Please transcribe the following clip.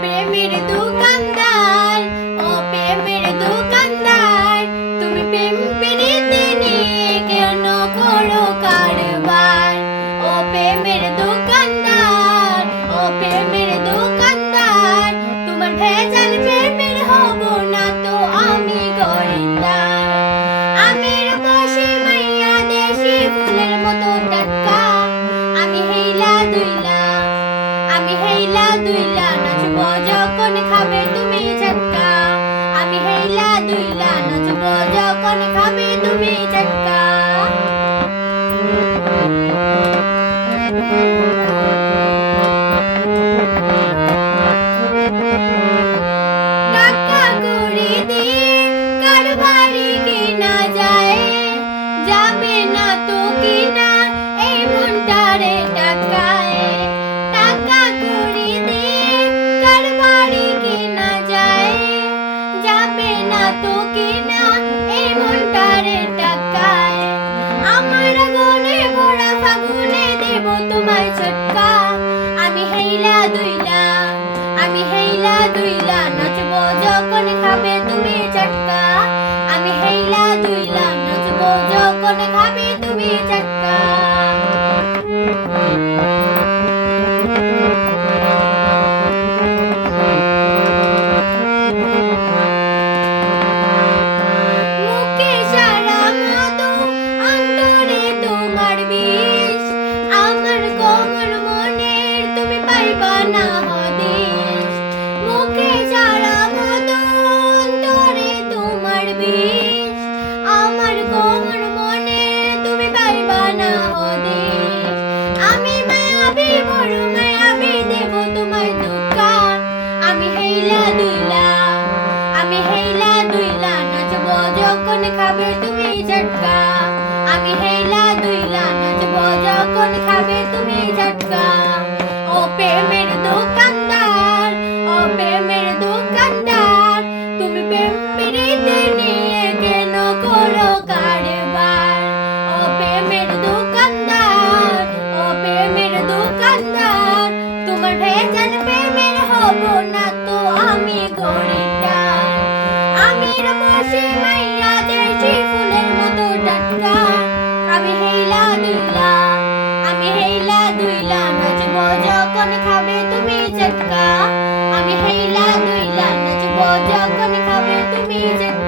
প্রেমের দোকানদার, ও প্রেমের দোকানদার, তুমি প্রেম পেরিতে নিয়ে কেন করো কারবার? ও প্রেমের দোকান দুইটা নাচবো যখন খাবে তুমি চটকা টাকা করে দিয়ে কারবারি চটকা আমি হেইলা দুইলা আমি হেইলা দুইলা না দুইলা আমি হেইলা দুইলা নাচব, যখন খাবে তুমি ঝটকা। আমি হেইলা দুইলা নাচব, যখন খাবে তুমি ঝটকা। ও প্রেমের দোকানদার, ও প্রেমের দোকানদার, তুমি প্রেম পিড়িতে নিয়ে কেন করো কারবার? ও তোমার ভেজাল দেশে মাইয়া দেশি ফুলের মতো টাটকা। আমি হেইলা দুইলা, আমি হেইলা দুইলা নাচব যখন খাবে তুমি চটকা। আমি হেইলা দুইলা নাচব যখন খাবে তুমি চটকা।